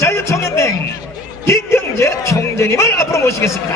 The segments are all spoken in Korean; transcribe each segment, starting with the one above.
자유통연맹 김경재 총재님을 앞으로 모시겠습니다.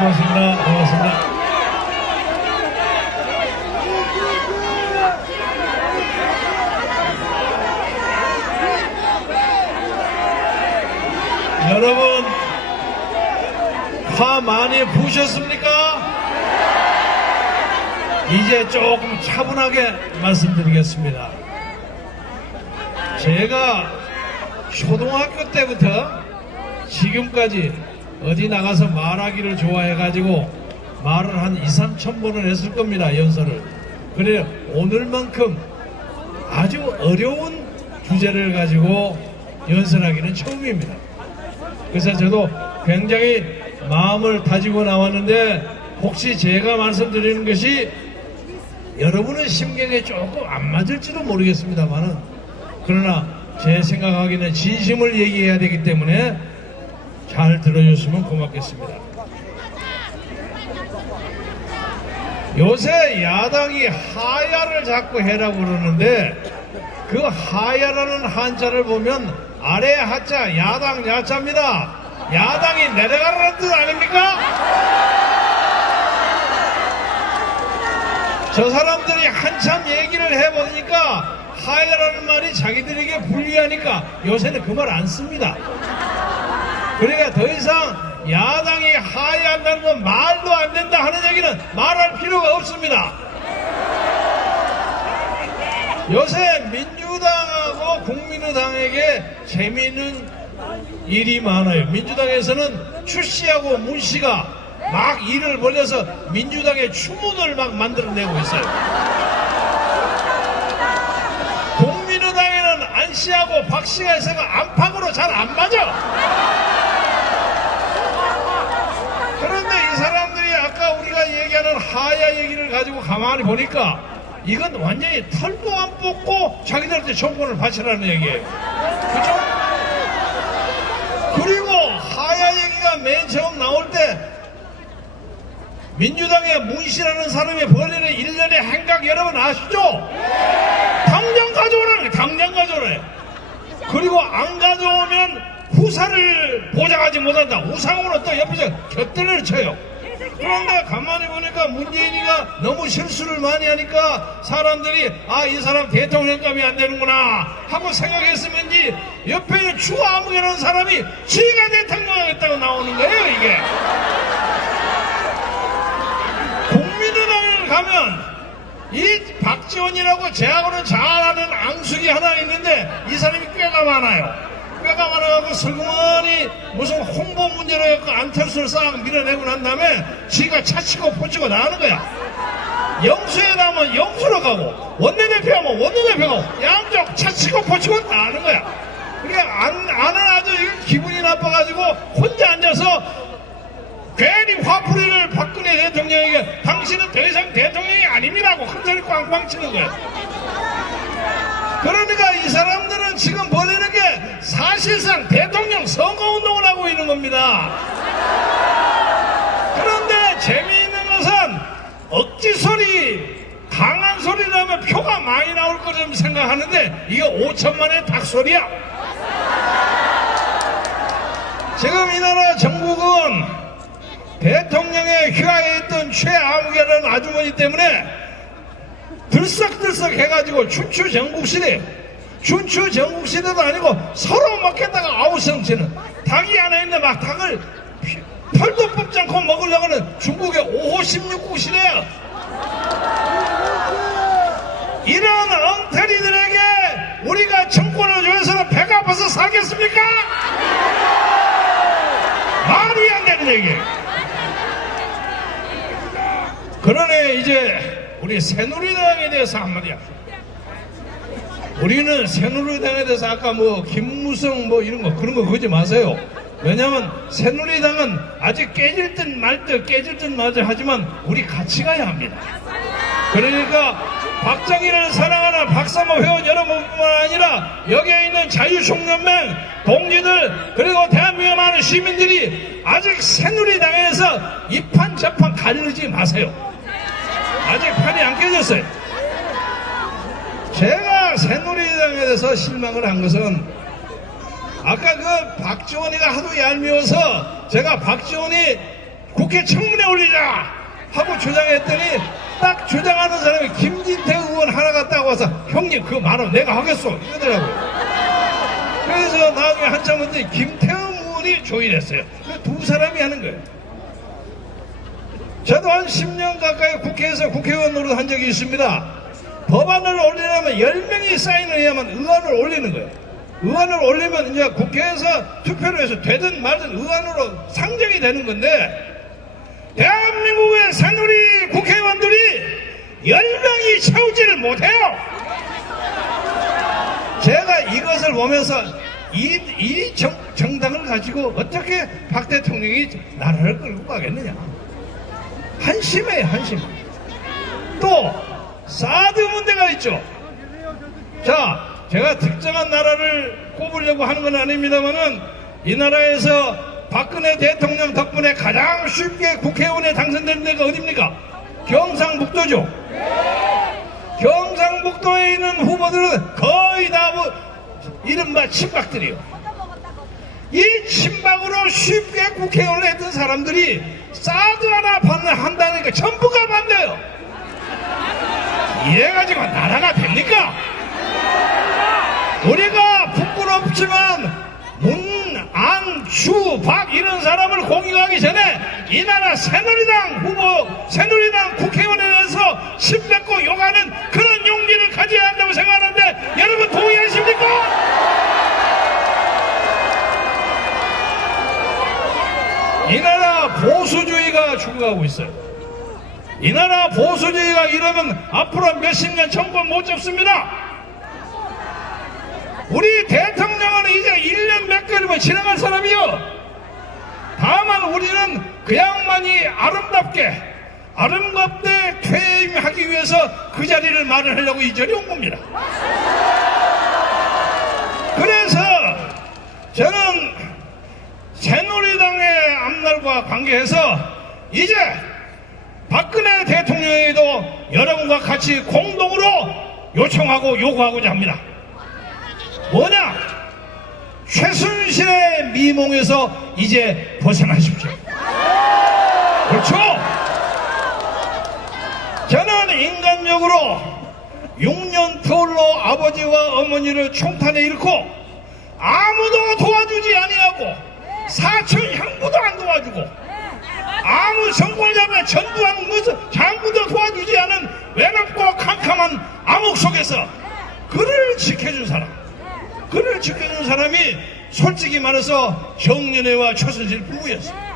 고맙습니다. 고맙습니다. 여러분, 화 많이 부으셨습니까? 이제 조금 차분하게 말씀드리겠습니다. 제가 초등학교 때부터 지금까지 어디 나가서 말하기를 좋아해가지고 말을 한 2, 3천 번을 했을 겁니다, 연설을. 그래 오늘만큼 아주 어려운 주제를 가지고 연설하기는 처음입니다. 그래서 저도 굉장히 마음을 다지고 나왔는데 혹시 제가 말씀드리는 것이 여러분의 심경에 조금 안 맞을지도 모르겠습니다만은, 그러나 제 생각하기는 진심을 얘기해야 되기 때문에 잘 들어줬으면 고맙겠습니다. 요새 야당이 하야를 자꾸 해라고 그러는데 그 하야라는 한자를 보면 아래 하자 야당 야자입니다. 야당이 내려가라는 뜻 아닙니까? 저 사람들이 한참 얘기를 해보니까 하야라는 말이 자기들에게 불리하니까 요새는 그 말 안 씁니다. 그러니까 더 이상 야당이 하야한다는 건 말도 안 된다 하는 얘기는 말할 필요가 없습니다. 요새 민주당하고 국민의당에게 재미있는 일이 많아요. 민주당에서는 추 씨하고 문 씨가 막 일을 벌려서 민주당의 추문을 막 만들어내고 있어요. 국민의당에는 안 씨하고 박 씨가 있어서 안팎으로 잘 안 맞아. 그런데 이 사람들이 아까 우리가 얘기하는 하야 얘기를 가지고 가만히 보니까 이건 완전히 털도 안 뽑고 자기들한테 정권을 바치라는 얘기예요. 그죠? 그리고 하야 얘기가 맨 처음 나올 때 민주당의 문씨라는 사람이 벌이는 1년의 행각 여러분 아시죠? 당장 가져오라는 거예요. 당장 가져오래. 그리고 안 가져오면 후사를 보장하지 못한다. 우상으로 또 옆에서 곁들을 쳐요. 그런데 가만히 보니까 문재인이가 너무 실수를 많이 하니까 사람들이 아, 이 사람 대통령감이 안 되는구나 하고 생각했으면지 옆에 추아무개라는 사람이 지가 대통령하겠다고 나오는 거예요. 이게 국민의당을 가면 이 박지원이라고 제하고는 잘 아는 앙숙이 하나 있는데 이 사람이 꽤가 많아요. 뼈가 많아가지고 슬그머니 무슨 홍보 문제로 해서 안철수를 싹 밀어내고 난 다음에 지가 차치고 포치고 나가는 거야. 영수에 나면 영수로 가고 원내대표 하면 원내대표 가고 양쪽 차치고 포치고 나가는 거야. 그러니까 안은 아주 기분이 나빠가지고 혼자 앉아서 괜히 화풀이를 박근혜 대통령에게 당신은 더 이상 대통령이 아닙니다고 큰 소리 꽝꽝 치는 거야. 그러니까 이 사람들은 지금 벌이는 게 사실상 대통령 선거운동을 하고 있는 겁니다. 그런데 재미있는 것은 억지 소리, 강한 소리라면 표가 많이 나올 거라고 생각하는데 이게 5천만의 닭소리야. 지금 이 나라 정국은 대통령의 휘하에 있던 최아무개라는 아주머니 때문에 들썩들썩 해가지고 춘추전국시대, 춘추전국시대도 아니고 서로 먹겠다가 아우성치는 닭이 하나 있는데 막 닭을 털도 뽑지 않고 먹으려고는 중국의 5호 16국시대야. 이런 엉터리들에게 우리가 정권을 줘서는 배가 아파서 살겠습니까? 말이 안 되는 얘기예요. 그러네. 이제 우리 새누리당에 대해서 한마디 합시다. 우리는 새누리당에 대해서 아까 뭐 김무성 뭐 이런 거 그런 거 그러지 마세요. 왜냐면 새누리당은 아직 깨질 듯 말 듯 깨질 듯 말 듯 하지만 우리 같이 가야 합니다. 그러니까 박정희를 사랑하는 박사모 회원 여러분뿐만 아니라 여기에 있는 자유총연맹 동지들 그리고 대한민국 많은 시민들이 아직 새누리당에서 이 판 저 판 가르지 마세요. 아직 판이 안 깨졌어요. 제가 새누리당에 대해서 실망을 한 것은 아까 그 박지원이가 하도 얄미워서 제가 박지원이 국회 청문회 올리자 하고 주장했더니 딱 주장하는 사람이 김진태 의원 하나 갔다 와서 형님 그거 말하면 내가 하겠어 이러더라고요. 그래서 나중에 한참 후에 김태흠 의원이 조인했어요. 그 두 사람이 하는 거예요. 저도 한 10년 가까이 국회에서 국회의원 노릇 한 적이 있습니다. 법안을 올리려면 10명이 사인을 해야만 의안을 올리는 거예요. 의안을 올리면 이제 국회에서 투표를 해서 되든 말든 의안으로 상정이 되는 건데 대한민국의 새누리 국회의원들이 10명이 채우지를 못해요. 제가 이것을 보면서 이 정당을 가지고 어떻게 박 대통령이 나라를 끌고 가겠느냐. 한심해요, 한심. 또 사드 문제가 있죠. 자, 제가 특정한 나라를 꼽으려고 하는 건 아닙니다만은 이 나라에서 박근혜 대통령 덕분에 가장 쉽게 국회의원에 당선된 데가 어딥니까? 경상북도죠. 경상북도에 있는 후보들은 거의 다 이른바 친박들이요. 이 친박으로 쉽게 국회의원을 했던 사람들이 사드 하나 한다니까 전부가 반대요. 이래가지고 나라가 됩니까? 우리가 부끄럽지만 문, 안, 주, 박 이런 사람을 공격하기 전에 이 나라 새누리당 후보, 새누리당 국회의원에 대해서 침 뱉고 욕하는 그런 용기를 가져야 한다고 생각하는데 여러분 동의하십니까? 이 나라 보수주의가 죽어가고 있어요. 이 나라 보수주의가 이러면 앞으로 몇십 년 정권 못 잡습니다. 우리 대통령은 이제 1년 몇 개월이면 지나갈 사람이요. 다만 우리는 그 양반이 아름답게 퇴임하기 위해서 그 자리를 마련하려고 이 자리에 온 겁니다. 그래서 저는 새누리당의 앞날과 관계해서 이제 박근혜 대통령에도 여러분과 같이 공동으로 요청하고 요구하고자 합니다. 뭐냐? 최순실의 미몽에서 이제 벗어나십시오. 그렇죠? 저는 인간적으로 6년 터울로 아버지와 어머니를 총탄에 잃고 아무도 도와주지 아니하고 사촌 형부도 안 도와주고 아무 정권을 잡아 전두환 무슨 장군도 도와주지 않은 외롭고 캄캄한 암흑 속에서 그를 지켜준 사람이 솔직히 말해서 정연회와 최순실 부부였어요.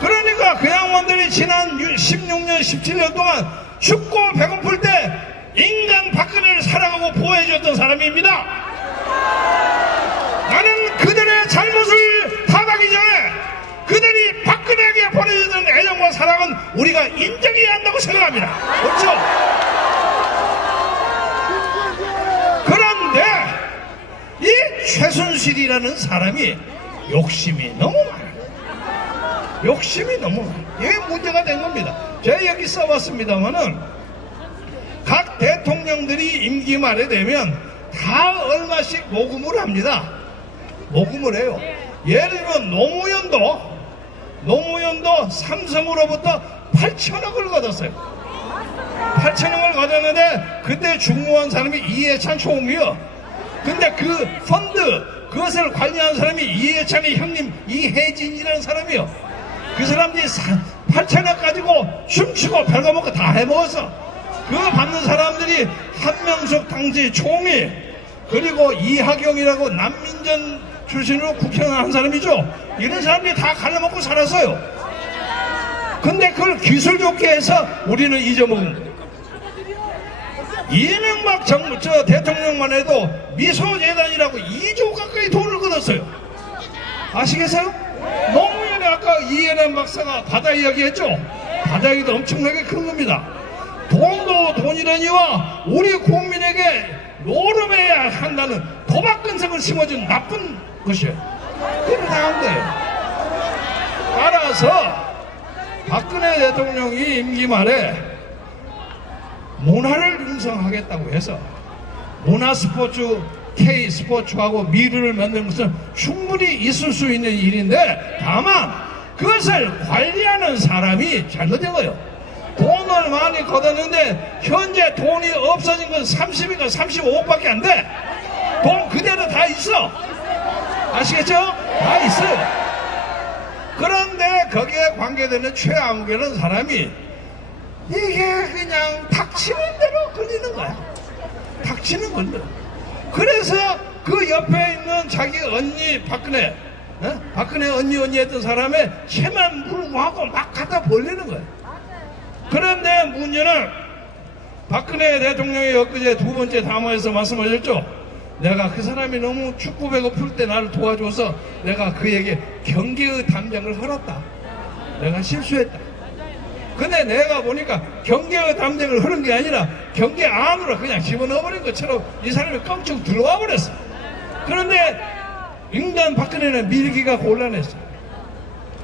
그러니까 그 양반들이 지난 16년 17년 동안 춥고 배고플 때 인간 박근혜를 사랑하고 보호해줬던 사람입니다. 나는 그들의 잘못을 탓하기 전에 그들이 박근혜에게 보내주던 애정과 사랑은 우리가 인정해야 한다고 생각합니다. 그렇죠? 그런데 이 최순실이라는 사람이 욕심이 너무 많아요. 이게 문제가 된 겁니다. 제가 여기 써봤습니다만은 각 대통령들이 임기 말에 되면 다 얼마씩 모금을 합니다. 모금을 해요. 예를 들면 노무현도 삼성으로부터 8천억을 받았어요. 8천억을 받았는데 그때 중요한 사람이 이해찬 총리요. 근데 그 펀드 그것을 관리하는 사람이 이해찬의 형님 이혜진이라는 사람이요. 그 사람들이 8천억 가지고 춤추고 별거 먹고 다 해먹었어. 그거 받는 사람들이 한명숙 당시 총리 그리고 이하경이라고 난민전 출신으로 국회의원 한 사람이죠. 이런 사람들이 다 갈라먹고 살았어요. 근데 그걸 기술 좋게 해서 우리는 잊어먹은 거예요. 이명박 정부 대통령만 해도 미소재단이라고 2조 가까이 돈을 걷었어요. 아시겠어요? 노무현이 아까 이해남 박사가 바다 이야기 했죠. 바다 이야기도 엄청나게 큰 겁니다. 돈 돈도 돈이라니와 우리 국민에게 노름해야 한다는 도박 근성을 심어준 나쁜 것이에요. 그걸 당한 거예요. 따라서 박근혜 대통령이 임기 말에 문화를 융성하겠다고 해서 문화스포츠 K스포츠하고 미르를 만드는 것은 충분히 있을 수 있는 일인데 다만 그것을 관리하는 사람이 잘못된 거예요. 돈을 많이 걷었는데 현재 돈이 없어진 건 30인가 35억밖에 안 돼. 돈 그대로 다 있어. 아시겠죠? 다 있어요. 그런데 거기에 관계되는 최암국이라는 사람이 이게 그냥 닥치는 대로 걸리는 거야. 닥치는 걸려. 그래서 그 옆에 있는 자기 언니 박근혜 언니 했던 사람의 채만 물고하고 막 갖다 벌리는 거야. 그런데 문제는 박근혜 대통령이 엊그제 두 번째 담화에서 말씀하셨죠. 내가 그 사람이 너무 축구 배고플 때 나를 도와줘서 내가 그에게 경계의 담장을 헐었다. 내가 실수했다. 근데 내가 보니까 경계의 담장을 흐른 게 아니라 경계 안으로 그냥 집어넣어버린 것처럼 이 사람이 껑충 들어와 버렸어. 그런데 인간 박근혜는 밀기가 곤란했어.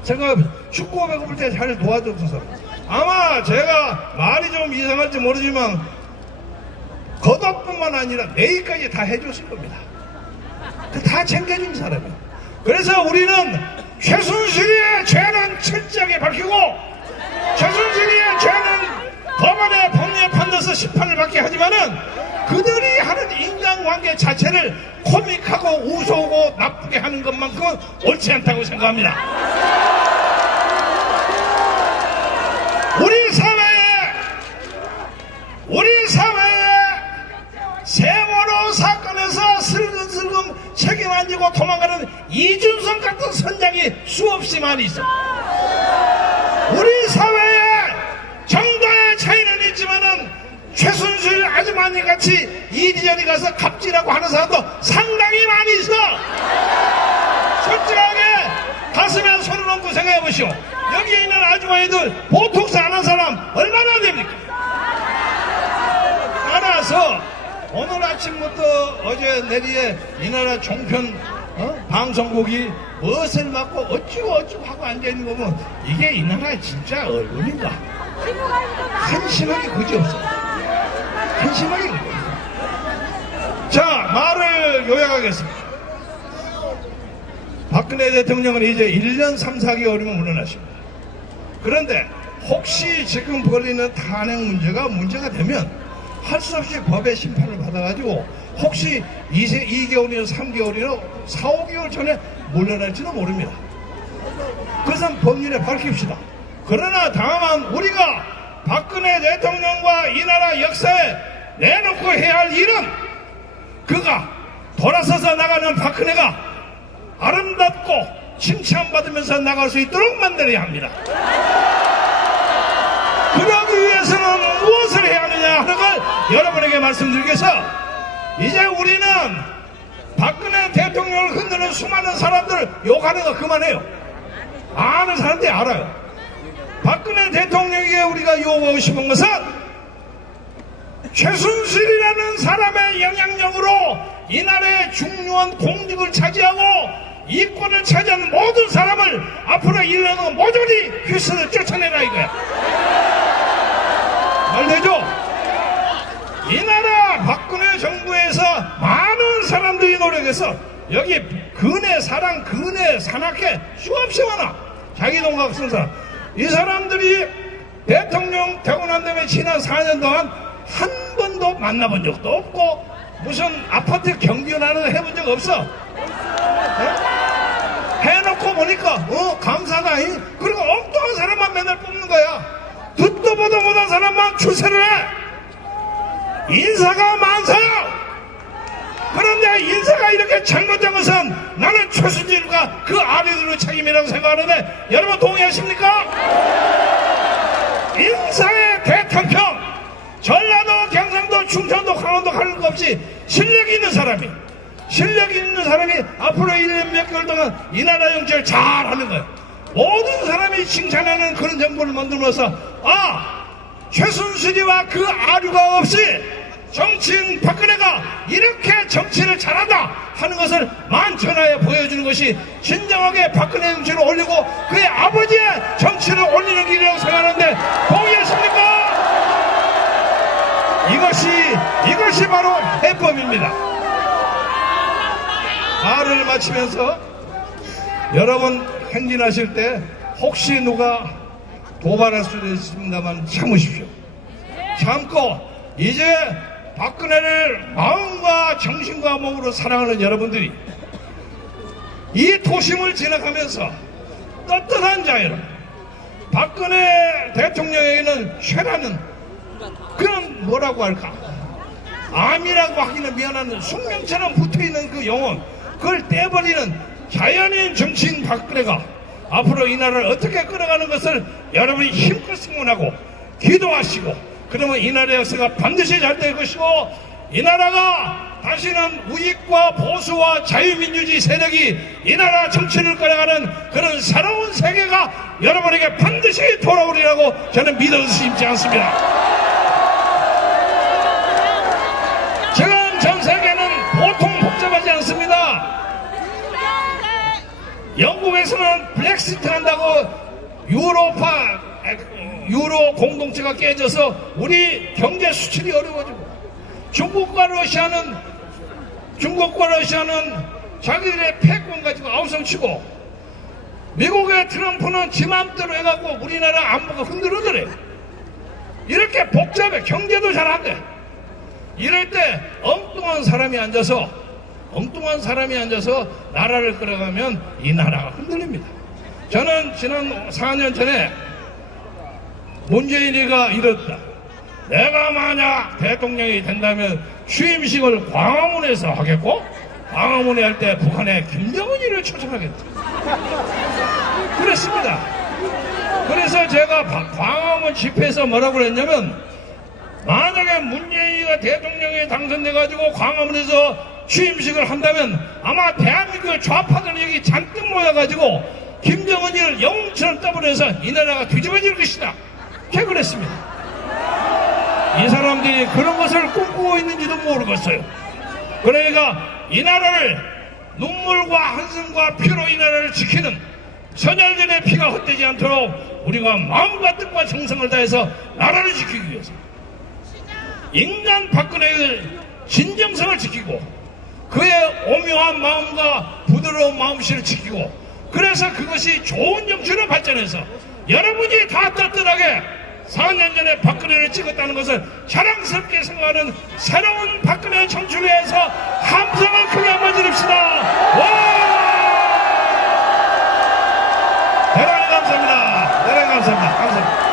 생각해보세요. 축구 배고플 때 잘 도와줘서 아마 제가 말이 좀 이상할지 모르지만 겉옷뿐만 아니라 내일까지 다 해줬을 겁니다. 다 챙겨준 사람이에요. 그래서 우리는 최순실의 죄는 철저하게 밝히고 최순실의 죄는 법원의 법리에 판단해서 심판을 받게 하지만은 그들이 하는 인간관계 자체를 코믹하고 우스우고 나쁘게 하는 것만큼은 옳지 않다고 생각합니다. 우리 사회에 세월호 사건에서 슬금슬금 책임 안 지고 도망가는 이준석 같은 선장이 수없이 많이 있어. 우리 사회에 정도의 차이는 있지만은 최순실 아주머니 같이 이리저리 가서 갑질하고 하는 사람도 상당히 많이 있어. 솔직하게 가슴에 손을 얹고 생각해 보시오. 여기에 있는 아주머니들 보톡스 안 한 사람 얼마나 됩니까? 따라서 오늘 아침부터 어제 내리에 이 나라 종편 방송국이 무엇을 맡고 어찌고 하고 앉아있는 거 보면 이게 이 나라의 진짜 얼굴인가? 한심하게 그지없어. 한심하게 그지없어. 자, 말을 요약하겠습니다. 박근혜 대통령은 이제 1년 3, 4개월이면 물러나십니다. 그런데 혹시 지금 벌이는 탄핵 문제가 되면 할 수 없이 법의 심판을 받아가지고 혹시 2개월이나 3개월이나 4, 5개월 전에 물러날지도 모릅니다. 그것은 법률에 밝힙시다. 그러나 다만 우리가 박근혜 대통령과 이 나라 역사에 내놓고 해야 할 일은 그가 돌아서서 나가는 박근혜가 아름답고 칭찬받으면서 나갈 수 있도록 만들어야 합니다. 그러기 위해서는 무엇을 해야 하느냐 하는 걸 여러분에게 말씀드리겠어. 이제 우리는 박근혜 대통령을 흔드는 수많은 사람들 욕하는 거 그만해요. 아는 사람들이 알아요. 박근혜 대통령에게 우리가 요구하고 싶은 것은 최순실이라는 사람의 영향력으로 이 나라의 중요한 공직을 차지하고 이권을 차지한 모든 사람을 앞으로 1년은 모조리 휘슬을 쫓아내라 이거야. 말되죠? 이 나라 박근혜 정부에서 많은 사람들이 노력해서 여기 근혜 사랑 근혜 산악회 수없이 많아. 자기 동학 쓴 사람. 이 사람들이 대통령 되고 난 다음에 지난 4년 동안 한 번도 만나본 적도 없고 무슨 아파트 경비원하는 해본 적 없어. 네? 해놓고 보니까 감사가 그리고 엉뚱한 사람만 맨날 뽑는 거야. 듣도 보도 못한 사람만 출세를 해. 인사가 많아요. 그런데 인사가 이렇게 잘못된 것은 나는 최순실과 그 아래들의 책임이라고 생각하는데 여러분 동의하십니까? 인사의 대통령 전라도 경상도 충청도 강원도 가는 거 없이 실력 있는 사람이 앞으로 1년 몇 개월 동안 이 나라 정치를 잘하는 거예요. 모든 사람이 칭찬하는 그런 정부를 만들면서 최순실이와 그 아류가 없이 정치인 박근혜가 이렇게 정치를 잘한다 하는 것을 만천하에 보여주는 것이 진정하게 박근혜 정치를 올리고 그의 아버지의 정치를 올리는 길이라고 생각하는데 동의하십니까? 이것이 바로 해법입니다. 말을 마치면서 여러분 행진하실 때 혹시 누가 도발할 수도 있습니다만 참으십시오. 참고 이제 박근혜를 마음과 정신과 몸으로 사랑하는 여러분들이 이 도심을 지나가면서 떳떳한 자유로 박근혜 대통령에게는 최라는 그런 뭐라고 할까 암이라고 하기는 미안한 숙명처럼 붙어있는 그 영혼 그걸 떼버리는 자연인 정치인 박근혜가 앞으로 이 나라를 어떻게 끌어가는 것을 여러분이 힘껏 승원하고 기도하시고 그러면 이 나라의 역사가 반드시 잘 될 것이고 이 나라가 다시는 우익과 보수와 자유민주주의 세력이 이 나라 정치를 끌어가는 그런 새로운 세계가 여러분에게 반드시 돌아오리라고 저는 믿어 심지 않습니다. 지금 전 세계는 보통 복잡하지 않습니다. 영국에서는 블랙시트 한다고 유로 공동체가 깨져서 우리 경제 수출이 어려워지고 중국과 러시아는 자기들의 패권 가지고 아우성치고 미국의 트럼프는 지 맘대로 해갖고 우리나라 안보가 흔들어더래. 이렇게 복잡해. 경제도 잘 안 돼. 이럴 때 엉뚱한 사람이 앉아서 나라를 끌어가면 이 나라가 흔들립니다. 저는 지난 4년 전에 문재인이가 이랬다. 내가 만약 대통령이 된다면 취임식을 광화문에서 하겠고 광화문에 할 때 북한에 김정은이를 초청하겠다. 그랬습니다. 그래서 제가 광화문 집회에서 뭐라고 그랬냐면 만약에 문재인이가 대통령에 당선돼가지고 광화문에서 취임식을 한다면 아마 대한민국의 좌파들은 여기 잔뜩 모여가지고 김정은이를 영웅처럼 떠버려서 이 나라가 뒤집어질 것이다. 그랬습니다. 이 사람들이 그런 것을 꿈꾸고 있는지도 모르겠어요. 그러니까 이 나라를 눈물과 한숨과 피로 이 나라를 지키는 선열들의 피가 헛되지 않도록 우리가 마음과 뜻과 정성을 다해서 나라를 지키기 위해서 인간 박근혜의 진정성을 지키고 그의 오묘한 마음과 부드러운 마음씨를 지키고 그래서 그것이 좋은 정치로 발전해서 여러분이 다 떳떳하게 4년 전에 박근혜를 찍었다는 것을 자랑스럽게 생각하는 새로운 박근혜 청출을 위해서 함성을 크게 한번 지릅시다. 와! 대단히 감사합니다. 대단히 감사합니다. 감사합니다.